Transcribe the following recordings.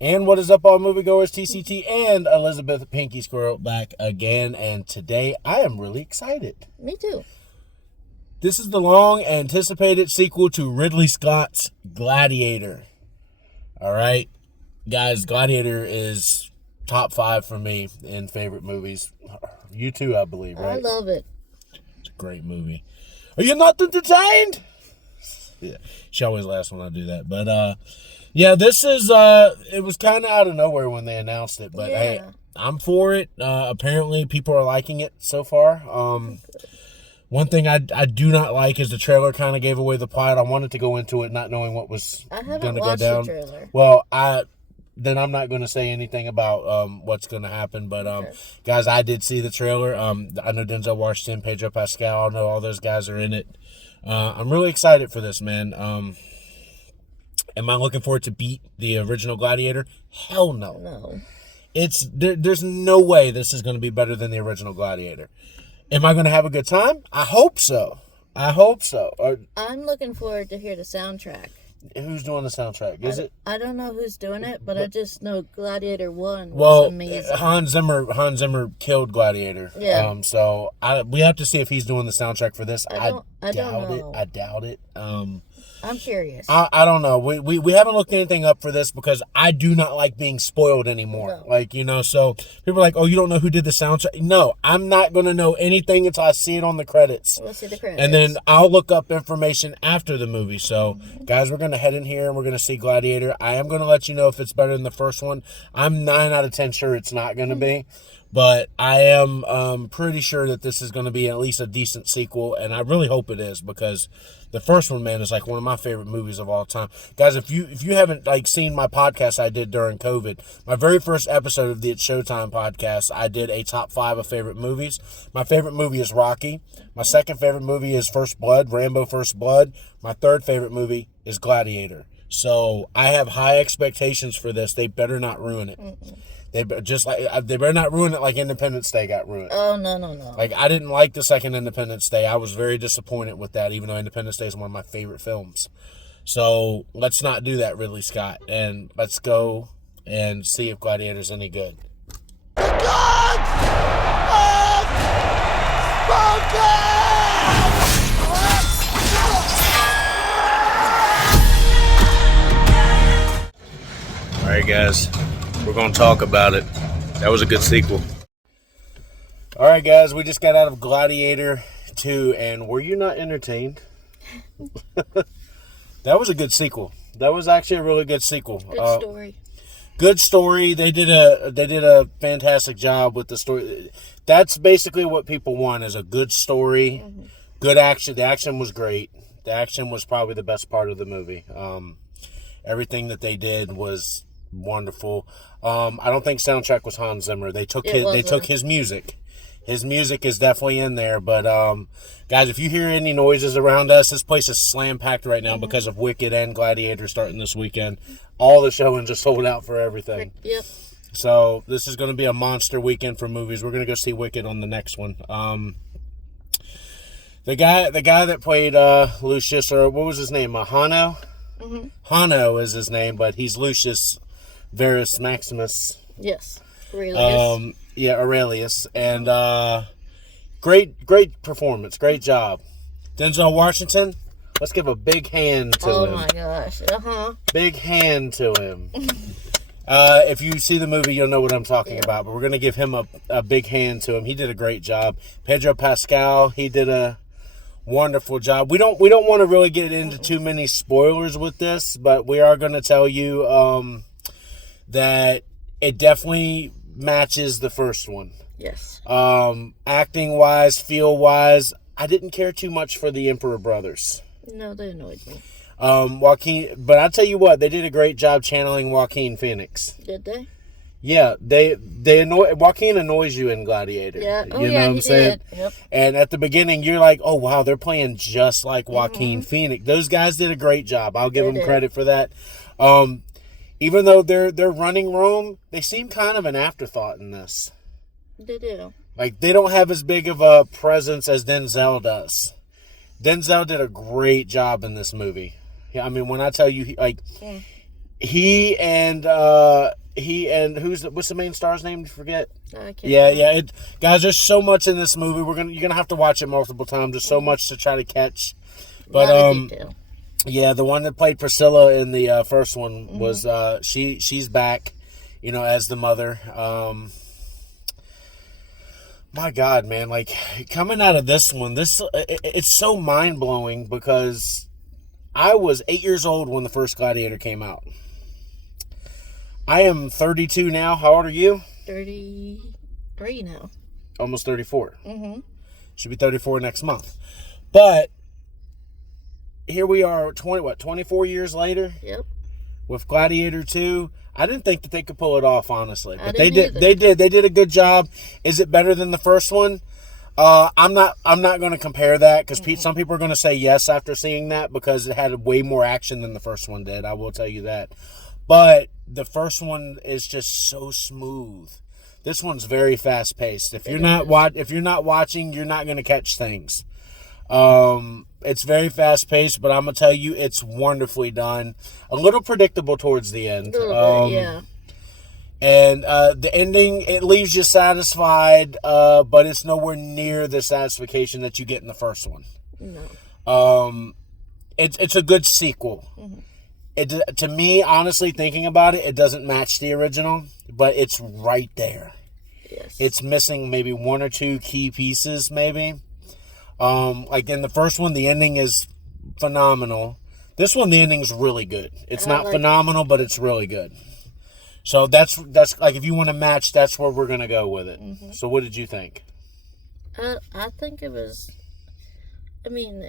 And what is up, all moviegoers? TCT and Elizabeth Pinky Squirrel back again. And today I am really excited. Me too. This is the long-anticipated sequel to Ridley Scott's Gladiator. All right, guys, Gladiator is top 5 for me in favorite movies. You too, I believe, right? I love it. It's a great movie. Are you not entertained? Yeah, she always laughs when I do that. But, yeah, this is, it was kind of out of nowhere when they announced it. But, hey, I'm for it. Apparently, people are liking it so far. One thing I do not like is the trailer kind of gave away the plot. I wanted to go into it not knowing what was going to go down. The trailer. Well, then I'm not going to say anything about what's going to happen. But, okay. Guys, I did see the trailer. I know Denzel Washington, Pedro Pascal. I know all those guys are in it. I'm really excited for this, man. Am I looking for it to beat the original Gladiator? Hell no. No. There's no way this is going to be better than the original Gladiator. Am I going to have a good time? I hope so. I'm looking forward to hear the soundtrack. Who's doing the soundtrack? Is it? I don't know who's doing it, but I just know Gladiator 1 was amazing. Hans Zimmer killed Gladiator. Yeah. So we have to see if he's doing the soundtrack for this. I doubt it. I doubt it. I'm curious. I don't know. We haven't looked anything up for this because I do not like being spoiled anymore. No. So people are like, oh, you don't know who did the soundtrack? No, I'm not going to know anything until I see it on the credits. We'll see the credits. And then I'll look up information after the movie. So, guys, we're going to head in here and we're going to see Gladiator. I am going to let you know if it's better than the first one. I'm 9 out of 10 sure it's not going to be. But I am pretty sure that this is going to be at least a decent sequel, and I really hope it is because the first one, man, is like one of my favorite movies of all time. Guys, if you haven't seen my podcast I did during COVID, my very first episode of the It's Showtime podcast, I did a top 5 of favorite movies. My favorite movie is Rocky. My second favorite movie is First Blood, Rambo First Blood. My third favorite movie is Gladiator. So I have high expectations for this. They better not ruin it. They better not ruin it like Independence Day got ruined. Oh, no. I didn't like the second Independence Day. I was very disappointed with that, even though Independence Day is one of my favorite films. So let's not do that, Ridley Scott. And let's go and see if Gladiator's any good. The gods have spoken! All right, guys. We're going to talk about it. That was a good sequel. All right, guys. We just got out of Gladiator II, and were you not entertained? That was a good sequel. That was actually a really good sequel. Good story. Good story. They did a fantastic job with the story. That's basically what people want, is a good story, good action. The action was great. The action was probably the best part of the movie. Everything that they did was wonderful. I don't think soundtrack was Hans Zimmer. They took his music. His music is definitely in there. But guys, if you hear any noises around us, this place is slam packed right now because of Wicked and Gladiator starting this weekend. All the showings are sold out for everything. Yep. So this is going to be a monster weekend for movies. We're going to go see Wicked on the next one. The guy that played Lucius, or what was his name? Hanno. Hanno is his name, but he's Lucius Verus Maximus. Yes. Aurelius. Aurelius. And great performance. Great job. Denzel Washington, let's give a big hand to him. Oh my gosh. Big hand to him. If you see the movie, you'll know what I'm talking about. But we're going to give him a big hand to him. He did a great job. Pedro Pascal, he did a wonderful job. We don't want to really get into too many spoilers with this, but we are going to tell you that it definitely matches the first one. Yes. Acting wise, feel wise, I didn't care too much for the Emperor brothers. No, they annoyed me. Joaquin, but I tell you what, they did a great job channeling Joaquin Phoenix. Did they? Yeah, Joaquin annoys you in Gladiator. Yeah, you know what I'm saying? Yep. And at the beginning, you're like, oh wow, they're playing just like Joaquin Phoenix. Those guys did a great job. I'll give them credit for that. Even though they're running Rome, they seem kind of an afterthought in this. They do. Like, they don't have as big of a presence as Denzel does. Denzel did a great job in this movie. I mean, when I tell you, he and what's the main star's name? Did you forget? I can't Yeah, remember. yeah. Guys, there's so much in this movie. You're gonna have to watch it multiple times. There's so much to try to catch. A But lot of detail. yeah, the one that played Priscilla in the first one was she's back, as the mother. My God, man, like coming out of this one, it's so mind blowing because I was 8 years old when the first Gladiator came out. I am 32 now. How old are you? 33 now. Almost 34. Mm-hmm. Should be 34 next month. But here we are 24 years later Yep. with Gladiator II. I didn't think that they could pull it off, honestly, but they didn't did. either. They did a good job. Is it better than the first one? I'm not going to compare that because some people are going to say yes after seeing that because it had way more action than the first one did. I will tell you that. But the first one is just so smooth. This one's very fast paced. If you're not watching, you're not going to catch things. It's very fast paced, but I'm gonna tell you, it's wonderfully done. A little predictable towards the end. A little bit, yeah. And the ending, it leaves you satisfied, but it's nowhere near the satisfaction that you get in the first one. No. It's a good sequel. Mm-hmm. To me, honestly, thinking about it, it doesn't match the original, but it's right there. Yes. It's missing maybe one or two key pieces, maybe. Like in the first one, the ending is phenomenal. This one, the ending's really good. It's not phenomenal, but it's really good. So that's like, if you want to match, that's where we're gonna go with it. Mm-hmm. So what did you think? I think it was. I mean,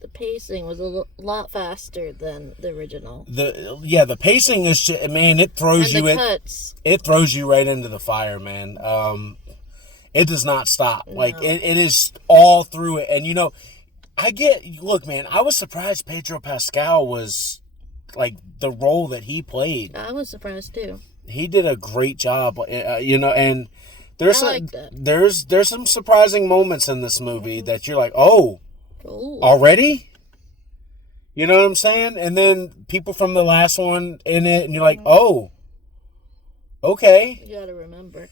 the pacing was a lot faster than the original. The pacing is just, man, it throws and you cuts. It throws you right into the fire, man. It does not stop. No. Like it is all through it. And look, man, I was surprised Pedro Pascal was like the role that he played. I was surprised too. He did a great job, and there's some surprising moments in this movie that you're like, oh, already? You know what I'm saying? And then people from the last one in it, and you're like, oh, okay. You gotta remember.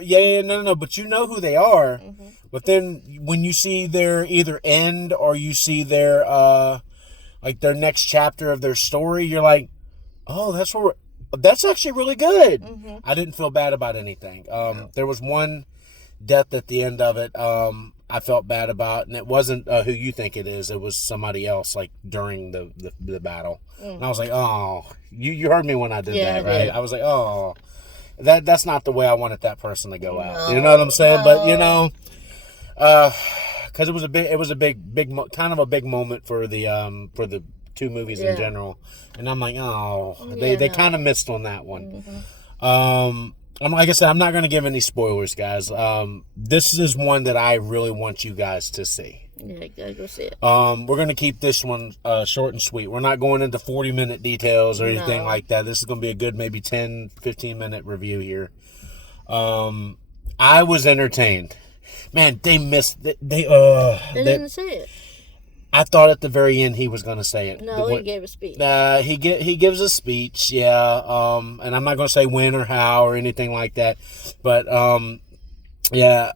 Yeah, no, but you know who they are. Mm-hmm. But then when you see their either end or you see their like their next chapter of their story, you're like, oh, that's actually really good. Mm-hmm. I didn't feel bad about anything. There was one death at the end of it I felt bad about, and it wasn't who you think it is. It was somebody else, like during the battle. And I was like, oh, you heard me when I did that, right? I was like, oh. That's not the way I wanted that person to go out. You know what I'm saying? No. But because it was a big kind of a big moment for the two movies in general, and I'm like, oh, they kind of missed on that one. Mm-hmm. Like I said, I'm not going to give any spoilers, guys. This is one that I really want you guys to see. Yeah, gotta go see it. We're going to keep this one short and sweet. We're not going into 40-minute details or anything like that. This is going to be a good maybe 10, 15-minute review here. I was entertained. Man, they missed... They didn't say it. I thought at the very end he was going to say it. No, he gave a speech. He gives a speech, yeah. And I'm not going to say when or how or anything like that. But, yeah...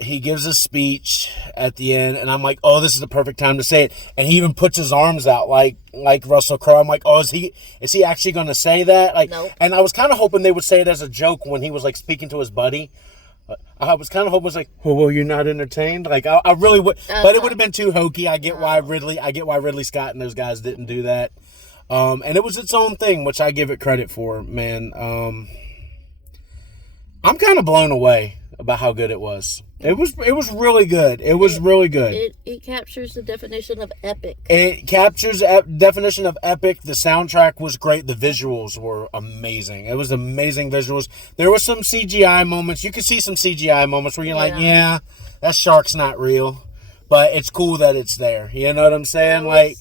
he gives a speech at the end, and I'm like, oh, this is the perfect time to say it. And he even puts his arms out like Russell Crowe. I'm like, oh, is he actually going to say that? Like, nope. And I was kind of hoping they would say it as a joke when he was like speaking to his buddy. I was kind of hoping it was like, well, you're not entertained. Like, I really would, but it would have been too hokey. I get why Ridley Scott and those guys didn't do that. And it was its own thing, which I give it credit for, man. I'm kind of blown away about how good it was. It was really good. It was really good. It captures the definition of epic. It captures the definition of epic. The soundtrack was great. The visuals were amazing. It was amazing visuals. There were some CGI moments. You could see some CGI moments where you're like, yeah, that shark's not real. But it's cool that it's there. You know what I'm saying?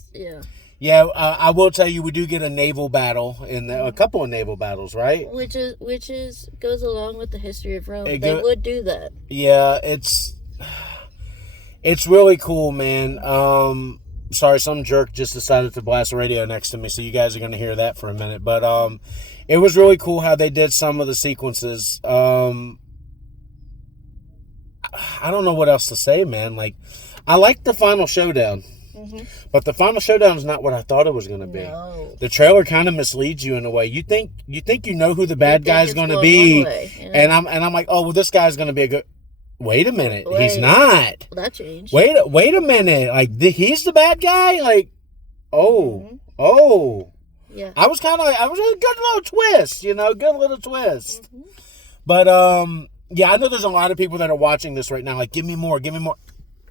Yeah, I will tell you, we do get a naval battle a couple of naval battles, right? Which is goes along with the history of Rome. They would do that. Yeah, it's really cool, man. Sorry, some jerk just decided to blast the radio next to me, so you guys are going to hear that for a minute. But it was really cool how they did some of the sequences. I don't know what else to say, man. Like, I like the final showdown. But the final showdown is not what I thought it was going to be. No. The trailer kind of misleads you in a way. You think you know who the bad guy is going to be, and I'm like, oh well, this guy's going to be a good. Wait a minute, he's not. Well, that changed. Wait a minute, like he's the bad guy. Like, oh, yeah. I was kind of like, I was a good little twist, good little twist. But yeah, I know there's a lot of people that are watching this right now. Like, give me more.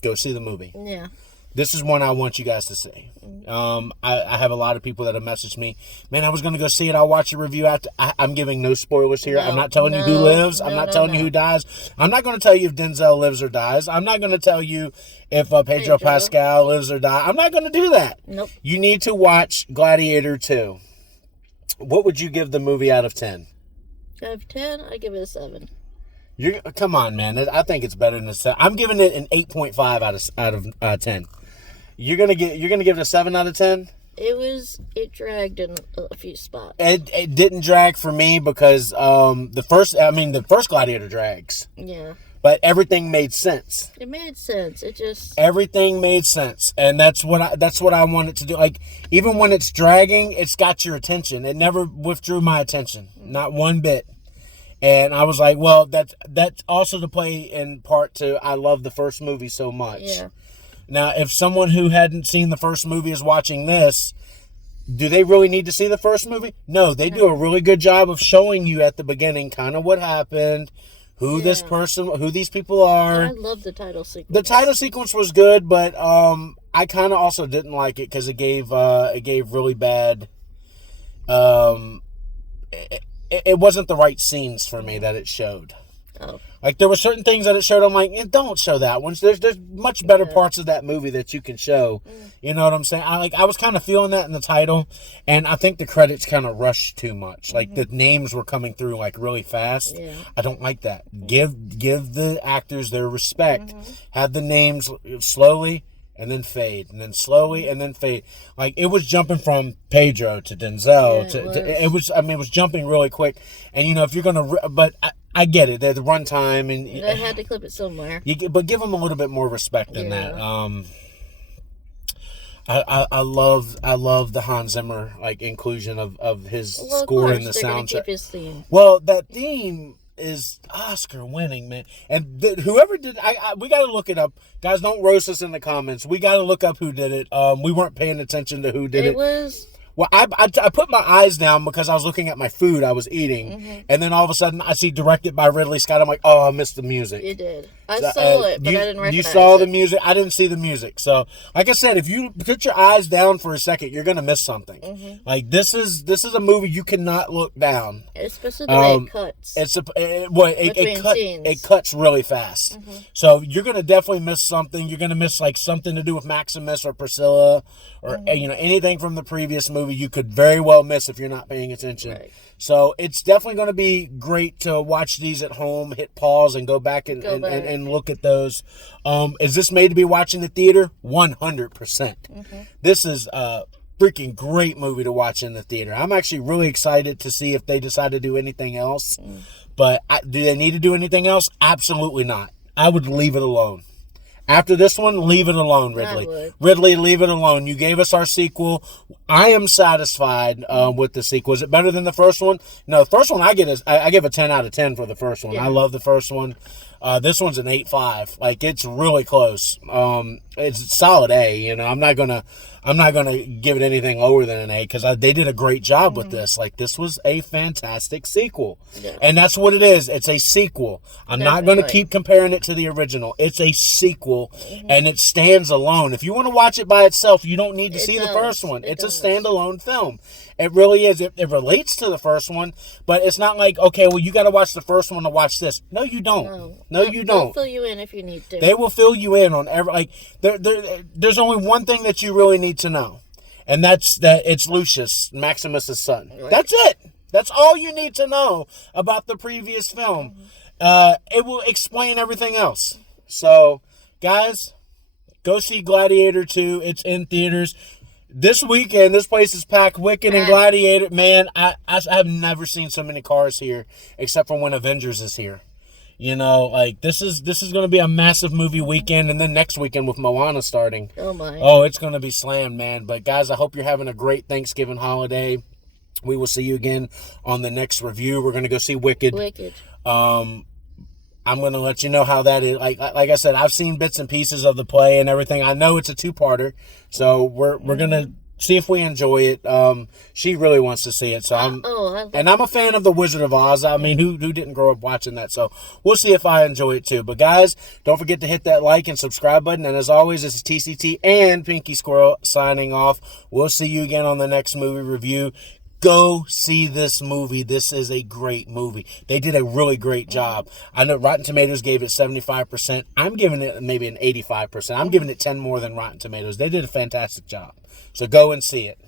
Go see the movie. Yeah. This is one I want you guys to see. I have a lot of people that have messaged me. Man, I was going to go see it. I'll watch a review after. I'm giving no spoilers here. I'm not telling you who lives. I'm not telling you who dies. I'm not going to tell you if Denzel lives or dies. I'm not going to tell you if Pedro Pascal lives or dies. I'm not going to do that. Nope. You need to watch Gladiator II. What would you give the movie out of 10? Out of 10, I give it a 7. Come on, man. I think it's better than a 7. I'm giving it an 8.5 out of 10. You're gonna give it a 7 out of 10? It dragged in a few spots. It didn't drag for me because the first Gladiator drags. Yeah. But everything made sense. It made sense. Everything made sense, and that's what I wanted to do. Like, even when it's dragging, it's got your attention. It never withdrew my attention, not one bit. And I was like, well, that's also to play in part to I love the first movie so much. Yeah. Now, if someone who hadn't seen the first movie is watching this, do they really need to see the first movie? No, they do a really good job of showing you at the beginning kind of what happened, who these people are. And I love the title sequence. The title sequence was good, but I kind of also didn't like it because it gave really bad. It wasn't the right scenes for me that it showed. Oh. Like, there were certain things that it showed. I'm like, don't show that one. There's much better parts of that movie that you can show. You know what I'm saying? I was kind of feeling that in the title, and I think the credits kind of rushed too much. Like, the names were coming through like really fast. Yeah. I don't like that. Give the actors their respect. Have the names slowly and then fade, and then slowly and then fade. Like, it was jumping from Pedro to Denzel it was jumping really quick. And if you're gonna, but I get it. They're the runtime, and I had to clip it somewhere. But give them a little bit more respect than that. I love the Hans Zimmer inclusion of his score in the soundtrack. Keep his theme. Well, that theme is Oscar winning, man. And whoever did, we got to look it up, guys. Don't roast us in the comments. We got to look up who did it. We weren't paying attention to who did it. It was. Well, I put my eyes down because I was looking at my food I was eating, and then all of a sudden I see directed by Ridley Scott. I'm like, oh, I missed the music. You did. I saw it, but I didn't recognize it. You saw the music. I didn't see the music. So, like I said, if you put your eyes down for a second, you're gonna miss something. Like, this is a movie you cannot look down. Especially the way it cuts. It cuts really fast. So you're gonna definitely miss something. You're gonna miss something to do with Maximus or Priscilla or anything from the previous movie. You could very well miss if you're not paying attention. Right. So it's definitely going to be great to watch these at home, hit pause, and go back and look at those. Is this made to be watched in the theater? 100%. This is a freaking great movie to watch in the theater. I'm actually really excited to see if they decide to do anything else. But do they need to do anything else? Absolutely not. I would leave it alone. After this one, leave it alone, Ridley. Ridley, leave it alone. You gave us our sequel. I am satisfied with the sequel. Is it better than the first one? No, the first one I give a 10 out of 10 for the first one. Yeah. I love the first one. This one's an 8.5. It's really close. It's a solid A. I'm not gonna give it anything lower than an A because they did a great job with this. This was a fantastic sequel, and that's what it is. It's a sequel. I'm not gonna keep comparing it to the original. It's a sequel, and it stands alone. If you want to watch it by itself, you don't need to see the first one. It's a standalone film. It really is. It relates to the first one, but it's not like, okay, well, you got to watch the first one to watch this. No, you don't. No, you don't. They'll fill you in if you need to. They will fill you in on every, there's only one thing that you really need to know, and that's that it's Lucius, Maximus's son. Right. That's it. That's all you need to know about the previous film. It will explain everything else. So, guys, Go see Gladiator 2. It's in theaters. This weekend, this place is packed. Wicked and Gladiator. Man, I have never seen so many cars here, except for when Avengers is here. You know, like, this is going to be a massive movie weekend, and then next weekend with Moana starting. Oh, my. Oh, it's going to be slammed, man. But, guys, I hope you're having a great Thanksgiving holiday. We will see you again on the next review. We're going to go see Wicked. I'm going to let you know how that is. Like I said, I've seen bits and pieces of the play and everything. I know it's a two-parter, so we're going to see if we enjoy it. She really wants to see it, so I'm a fan of The Wizard of Oz. I mean, who didn't grow up watching that? So we'll see if I enjoy it too. But guys, don't forget to hit that like and subscribe button. And as always, this is TCT and Pinky Squirrel signing off. We'll see you again on the next movie review. Go see this movie. This is a great movie. They did a really great job. I know Rotten Tomatoes gave it 75%. I'm giving it maybe an 85%. I'm giving it 10 more than Rotten Tomatoes. They did a fantastic job. So go and see it.